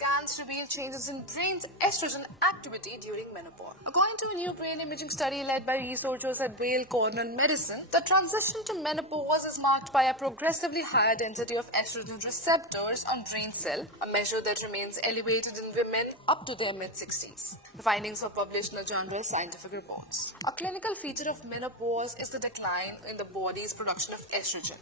scans reveal changes in brain's estrogen activity during menopause. According to a new brain imaging study led by researchers at Weill Cornell Medicine, the transition to menopause is marked by a progressively higher density of estrogen receptors on brain cell, a measure that remains elevated in women up to their mid-60s. The findings were published in the journal Scientific Reports. A clinical feature of menopause is the decline in the body's production of estrogen.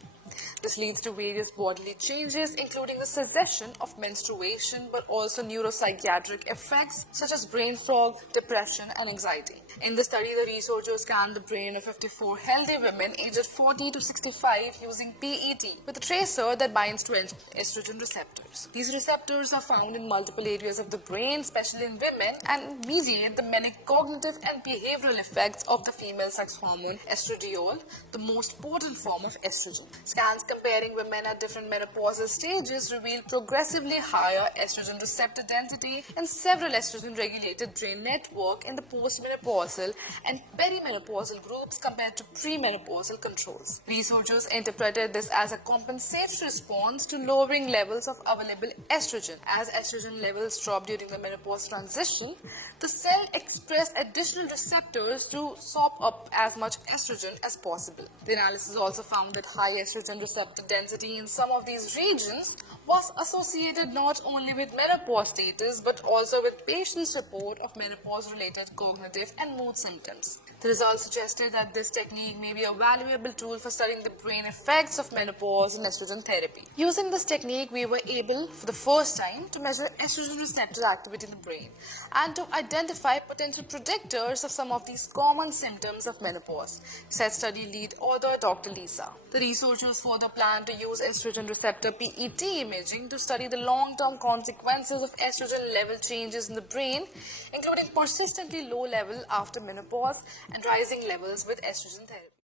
This leads to various bodily changes, including the cessation of menstruation, but also neuropsychiatric effects such as brain fog, depression, and anxiety. In the study, the researchers scanned the brain of 54 healthy women aged 40 to 65 using PET with a tracer that binds to estrogen receptors. These receptors are found in multiple areas of the brain, especially in women, and mediate the many cognitive and behavioral effects of the female sex hormone estradiol, the most potent form of estrogen. Scans comparing women at different menopausal stages reveal progressively higher estrogen receptor density and several estrogen-regulated brain network in the postmenopausal and perimenopausal groups compared to premenopausal controls. Researchers interpreted this as a compensatory response to lowering levels of available estrogen. As estrogen levels drop during the menopause transition, the cell expressed additional receptors to sop up as much estrogen as possible. The analysis also found that high estrogen receptor density in some of these regions was associated not only with menopause status but also with patients' report of menopause-related cognitive and mood symptoms. The results suggested that this technique may be a valuable tool for studying the brain effects of menopause and estrogen therapy. Using this technique, we were able, for the first time, to measure estrogen receptor activity in the brain and to identify potential predictors of some of these common symptoms of menopause, said study lead author Dr. Lisa. The researchers further plan to use estrogen receptor PET imaging to study the long-term consequences of estrogen level changes in the brain, including persistently low level after menopause and rising levels with estrogen therapy.